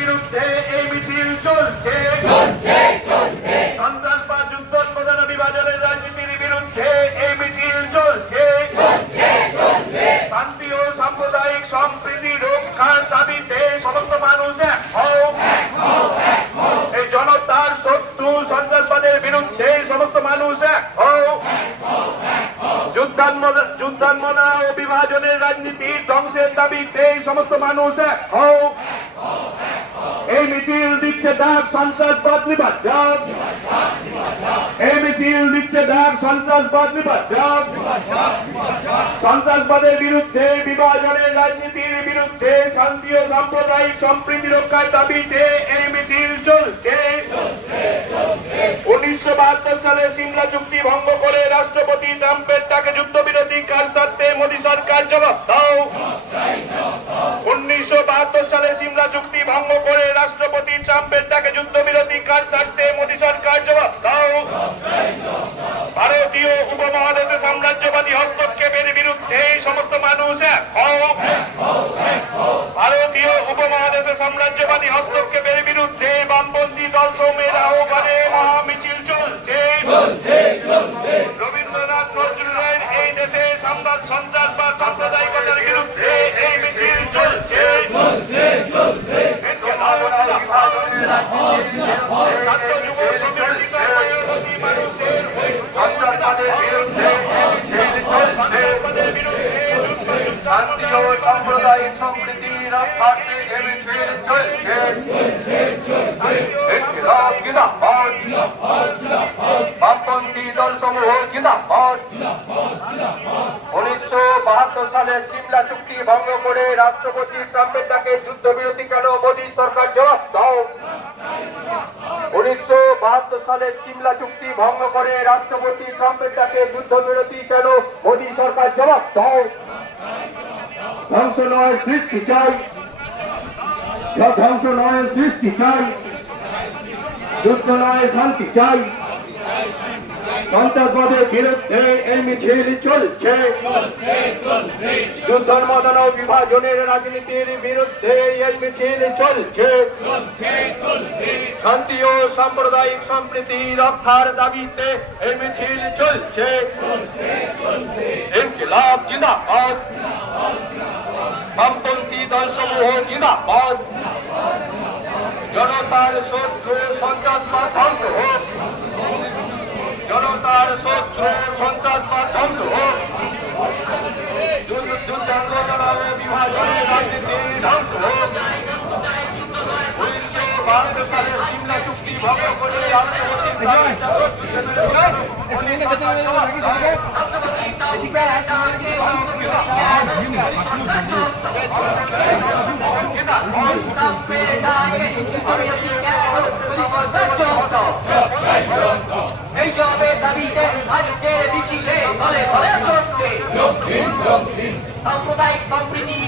বিরুদ্ধে এই মিছিল চলছে সন্ত্রাসবাদ যুদ্ধোৎপাদন বিভাজনের রাজনীতির বিরুদ্ধে এই মিছিল চলছে শান্তি ও সাম্প্রদায়িক সম্প্রীতি রক্ষার দাবিতে সমস্ত মানুষ এক হও। এই জনতার শত্রু সন্ত্রাসবাদের বিরুদ্ধে সমস্ত মানুষ এক হও। যুদ্ধান্মনা- ও বিভাজনের রাজনীতি, ধ্বংসের দাবিতে এই সমস্ত মানুষ হও। এই মিছিল দিচ্ছে ডাক সন্ত্রাসবাদ নিবাচক এই মিছিল দিচ্ছে ডাক সন্ত্রাসবাদ নিবাচক সন্ত্রাসবাদের বিরুদ্ধে, বিভাজনের রাজনীতির বিরুদ্ধে, শান্তি ও সাম্প্রদায়িক সম্প্রীতি রক্ষার দাবিতে এই মিছিল চলছে। উনিশশো বাহাত্তর সালে সিমলা চুক্তি ভঙ্গ করে রাষ্ট্রপতি ট্রাম্পের তাকে যুদ্ধবিরতি কার স্বার্থে মোদী সরকার জবাব দাও। উনিশশো বাহাত্তর সালে সিমলা চুক্তি ভঙ্গ করে রাষ্ট্রপতি ট্রাম্পের তাকে যুদ্ধবিরতি স্বার্থে মোদী সরকার জবাব দাও। ভারতীয় উপমহাদেশে সাম্রাজ্যবাদী হস্তক্ষেপের বিরুদ্ধে এই সমস্ত মানুষ এক ভারতীয় উপমহাদেশে সাম্রাজ্যবাদী হস্তক্ষেপের বিরুদ্ধে বামপন্থী দল সৌমের আহ্বানে মহামিছিল চলছে। রবীন্দ্রনাথ নজরুলের এই দেশে সাম্রাজ্য সাম্প্রদায়িক সম্প্রীতি রক্ষার্থে উনিশশো বাহাত্তর সালে সিমলা চুক্তি ভঙ্গ করে রাষ্ট্রপতি ট্রাম্পের ডাকে যুদ্ধবিরতি কেন মোদী সরকার জবাব দাও উনিশশো বাহাত্তর সালে সিমলা চুক্তি ভঙ্গ করে রাষ্ট্রপতি ট্রাম্পের যুদ্ধবিরতি কেন? মোদী সরকার জবাব দাও। ধ্বংস নয়, সৃষ্টি চাই। ধ্বংস নয়, সৃষ্টি চাই। যুদ্ধ নয়, শান্তি চাই। সন্ত্রাসবাদের বিরুদ্ধে এই মিছিল চলছে। যুদ্ধোন্মোদন ও বিভাজনের রাজনীতির বিরুদ্ধে এই মিছিল চলছে। শান্তি ও সাম্প্রদায়িক সম্প্রীতি রক্ষার দাবিতে এই মিছিল চলছে। ইনকিলাব জিন্দাবাদ বামপন্থী দল সমূহ জিন্দাবাদ। জনতার শত্রু সন্ত্রাসবাদ ধ্বংস হোক। জনতার শত্রু সন্ত্রাসবাদ ধ্বংস হোক। যুদ্ধ- যুদ্ধান্দোলন ও বিভাজনের রাজনীতি ধ্বংস হোক। উনিশশো বাহাত্তর সালে এই জবে দাবিতে আজকে মিছিলে ঘরে ঘরে চলছে সাম্প্রদায়িক সম্প্রীতি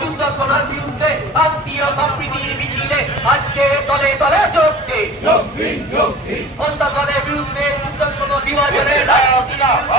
যুদ্ধ করার বিরুদ্ধে আত্মীয় সম্প্রীতির মিছিলে আজকে দলে দলে চলছে সন্ত্রাসবাদের বিরুদ্ধে যুদ্ধ বিভাজনের শান্তিও